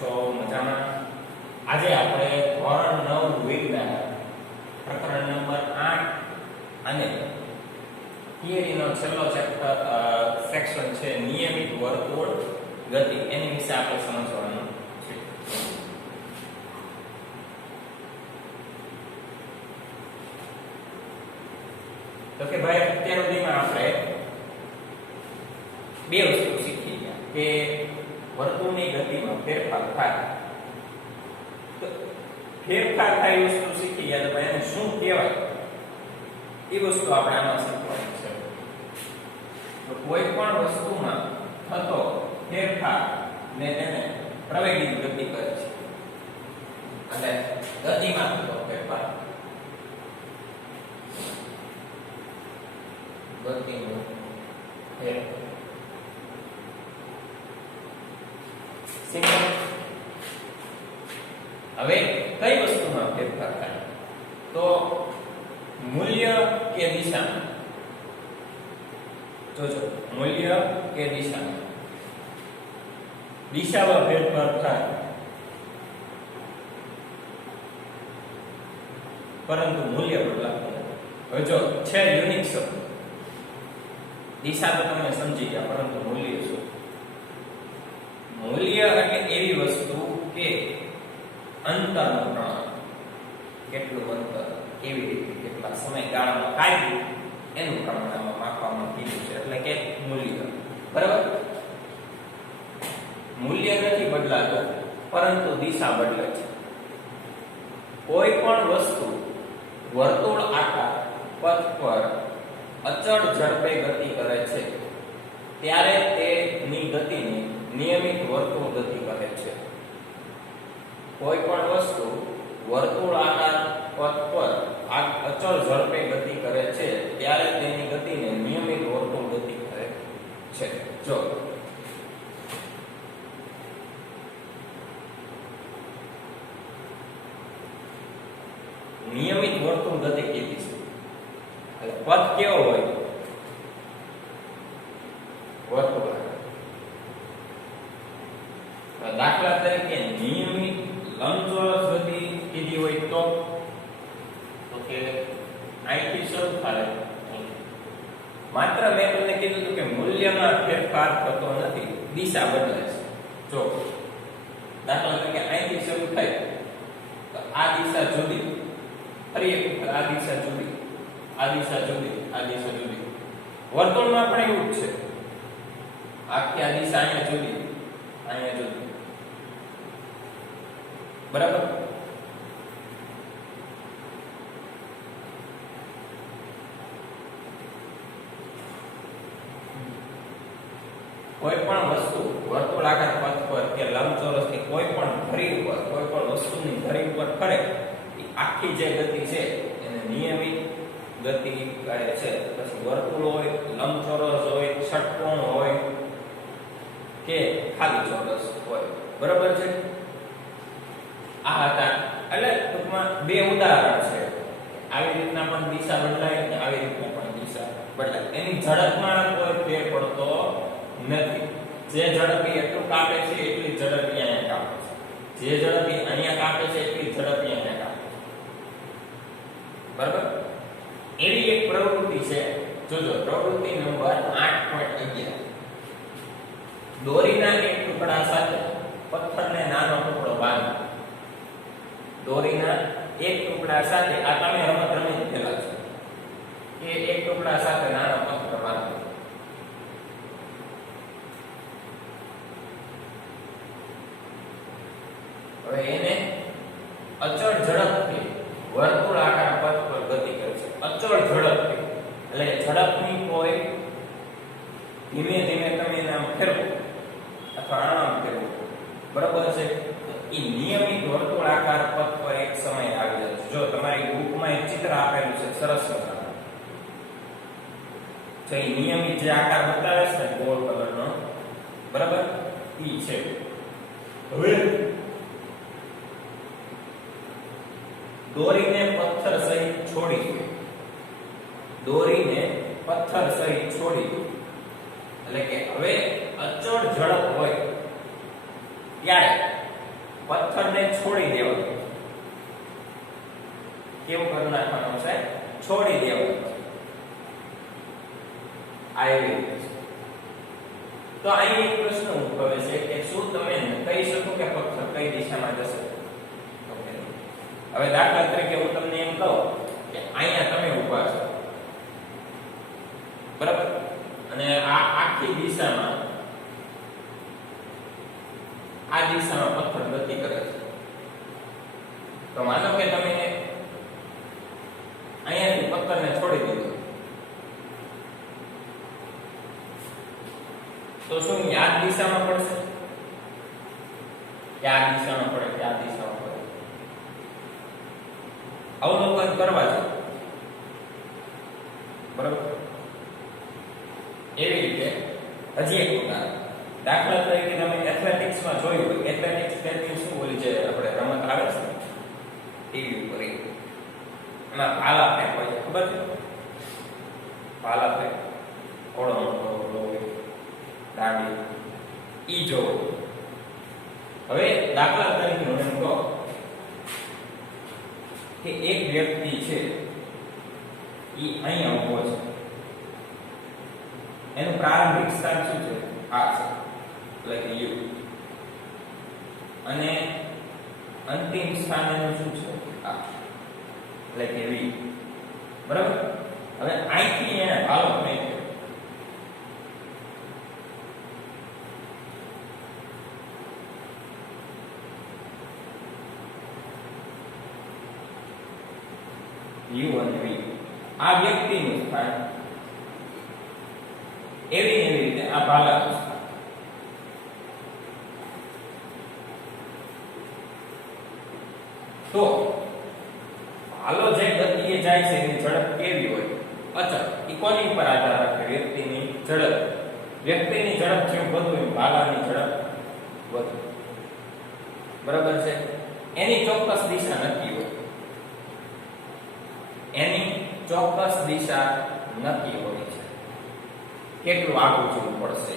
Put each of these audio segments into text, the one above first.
છો? મજામાં? આજે આપણે ધોરણ 9 વિજ્ઞાન પ્રકરણ નંબર 8 અને થિયરીનો છેલ્લો સેક્શન છે નિયમિત વર્તુળ ગતિ, એની વિશે આપણે સમજવાનું છે. તો કે ભાઈ અત્યાર સુધીમાં આપણે બે વસ્તુ શીખી ગયા કે વર્તુળની ગતિમાં ફેરફાર થાય. તો ફેરફાર થાય એ વસ્તુ શીખી ગયા તો ભાઈ એને શું કહેવાય એ વસ્તુ આપણે આમાં શીખવાની છે. તો કોઈ પણ વસ્તુમાં થતો ફેરફાર ને તેને પ્રવેગિત ગતિ કહે છે. અને ગતિમાં થતો ફેરફાર ગતિનો ફેરફાર. હવે કઈ વસ્તુમાં ફેરફાર થાય? તો મૂલ્ય કે દિશા. જોજો, મૂલ્ય કે દિશા. દિશામાં ફેરફાર થાય પરંતુ મૂલ્ય બદલાતું નથી. હવે જો છે યુનિક શબ્દ, દિશા તો તમે સમજી ગયા, પરંતુ મૂલ્ય શું? મૂલ્ય એટલે એવી વસ્તુ કે અંતરનું પ્રમાણ, કેટલું અંતર, કેવી રીતે, કેટલા સમયગાળામાં કાઢ્યું એનું પ્રમાણ આમાં માપવામાં કીધું છે, એટલે કે મૂલ્ય. બરાબર? મૂલ્ય નથી બદલાતું પરંતુ દિશા બદલે છે. કોઈ પણ વસ્તુ વર્તુળ આકાર પથ પર અચળ ઝડપે ગતિ કરે છે ત્યારે તેની ગતિને નિયમિત વર્તુળ ગતિ કહે છે. કોઈ પણ વસ્તુ વર્તુળ આકાર પથ પર અચળ ઝડપે ગતિ કરે છે ત્યારે તેની ગતિને નિયમિત વર્તુળ ગતિ કહે છે. જો નિયમિત વર્તુળ ગતિ કેવી છે? એટલે પથ કેવો હોય? વર્તુળ. દાખલા તરીકે નિયમિત લંબચોરસ ગતિ કીધી હોય તો કે અહીંથી શરૂ થાય. માત્ર મેં તમને કીધું હતું કે મૂલ્યમાં ફેરફાર થતો નથી, દિશા બદલે છે. જો દાખલા તરીકે અહીંથી શરૂ થાય તો આ દિશા જુદી, ફરી એક વખત આ દિશા જુદી, આ દિશા જુદી, આ દિશા જુદી. વર્તુળમાં પણ એવું જ છે. આખી આ દિશા અહીંયા જુદી, અહીંયા જુદી. બરાબર? કોઈ પણ વસ્તુ વર્તુળાકાર પથ પર કે લંબચોરસ કે કોઈ પણ ધરી ઉપર, કોઈ પણ વસ્તુની ધરી ઉપર ફરે, આખી જે ગતિ છે એને નિયમિત ગતિ કહે છે. પછી વર્તુળ હોય, લંબચોરસ હોય, ષટકોણ હોય કે ખાલી ચોરસ હોય. બરાબર છે? આ હતા એટલે ટૂંકમાં બે ઉદાહરણ છે. આવી રીતના પણ દિશા બદલાય અને આવી રીતના પણ દિશા બદલાય. એની ઝડપમાં કોઈ ફેર પડતો નથી. જે ઝડપી એટલું કાપે છે એટલી ઝડપી અહીંયા કાપે છે. જે ઝડપી અહીંયા કાપે છે એટલી ઝડપી અહીંયા કાપે છે. બરાબર? એવી એક પ્રવૃત્તિ છે. જોજો, પ્રવૃત્તિ નંબર 8.11. દોરીના એક ટુકડા સાથે પથ્થરને નાનો ટુકડો બાંધો. દોરીના એક ટુકડા સાથે, આ તમે રમત રમી ગયેલા છો, કે એક ટુકડા સાથે નાનો પથ્થર બાંધો. હવે એને અચળ ઝડપથી વર્તુળાકાર પથ પર ગતિ કરે છે. અચળ ઝડપથી એટલે ઝડપની કોઈ ધીમે ધીમે તમે એને આમ ફેરવો અથવા આમ ફેરવો. બરાબર છે? તો એ નિયમિત વર્તુળાકાર પથ પર એક સમય આવી જાય છે. જો તમારી બુકમાં એક ચિત્ર આપેલું છે સરસ મજાનું, તો એ નિયમિત જે આકાર બતાવે છે ને ગોળ કલરનો, બરાબર, ઈ છે. હવે દોરીને પથ્થર સહિત છોડી, દોરીને પથ્થર સહિત છોડી એટલે કે હવે અચળ ઝડપ હોય ત્યારે પથ્થરને છોડી દેવાનો. કેવું કરી નાખવાનું છે? છોડી દેવાનું. આ એવી રીતે છે. તો અહીં એક પ્રશ્ન ઉદ્ભવે છે કે શું તમે કહી શકો કે પથ્થર કઈ દિશામાં જશે? ઓકે. હવે દાખલા તરીકે હું તમને એમ કહું કે અહીંયા તમે ઊભા છો, બરાબર, અને આ આખી દિશામાં પથ્થર ગતિ કરે છે. તો માનો કે તમે અહીંયાથી પથ્થરને છોડી દીધો, તો શું આ દિશામાં પડશે? કે આ દિશામાં પડે? કે આ દિશામાં પડે? અવલોકન કરવા છે, બરાબર. એવી રીતે હજી એક ઉદાહરણ, દાખલા તરીકે તમે એથ્લેટિક્સમાં જોયું હોય, એથ્લેટિક્સ એટલે શું બોલી છે આપણે રમત આવે છે ટીવી ઉપર, એમાં ભાલા ફેંક હોય છે, ખબર છે? ભાલા ફેંક ઓળો હોય, દાંડી ઈ જોવો. હવે દાખલા તરીકે હું એમ કહું કે એક વ્યક્તિ છે ઈ અહીંયા ઊભો છે, એનું પ્રારંભિક સ્થાન શું છે? આ છે, એટલે કે યુ, અને અંતિમ સ્થાન એનું શું છે? આ, એટલે કે વી, બરાબર. હવે અહીંથી એને ભાલો ફેંક્યો, યુ અને વી, આ વ્યક્તિનું સ્થાન, એવી રીતે આ ભાલાનું સ્થાન. તો ભાલો જે ગતિએ જાય છે એની ઝડપ કેવી હોય? અચળ. ઈ કોની ઉપર આધાર રાખે? વ્યક્તિની ઝડપ. વ્યક્તિની ઝડપ જેમ વધુ એમ ભાલાની ઝડપ વધુ, બરાબર છે. એની ચોક્કસ દિશા નક્કી હોય, એની ચોક્કસ દિશા નક્કી હોય છે. કેટલું આગળ જવું પડશે,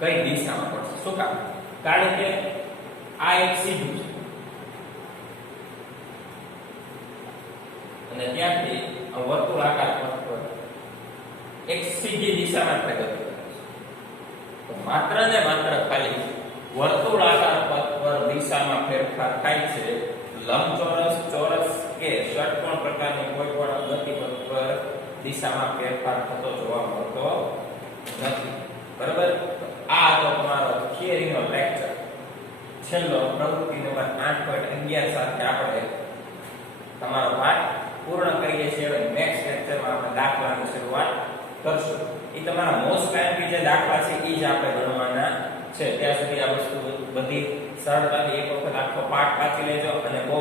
કઈ દિશામાં પડશે. શું કામ? કારણ કે આ એક સીધું છે અને ત્યાંથી વર્તુળાકાર પથ પર એક સીધી દિશામાં પ્રગતિ કરે છે. તો માત્ર ને માત્ર ખાલી વર્તુળાકાર પથ પર દિશામાં ફેરફાર થાય છે. લંબચોરસ, ચોરસ કે ષટકોણ પ્રકારની કોઈ પણ ગતિપથ પર દિશામાં ફેરફાર થતો જોવા મળતો નથી, બરાબર. આ તો તમારો થિયરીનો લેક્ચર છેલ્લો, પ્રવૃત્તિ નંબર 8.11 સાથે આપણે તમારો પાઠ પૂર્ણ કરીએ છીએ. હવે નેક્સ્ટ લેક્ચરમાં આપણે દાખલાની શરૂઆત કરશું. એ તમારા મોસ્ટ ટાઈમ જે દાખલા છે એ જ આપણે ગણવાના છે. ત્યાં સુધી આ વસ્તુ બધી સરળતાથી એક વખત આખો પાઠ વાંચી લેજો અને બહુ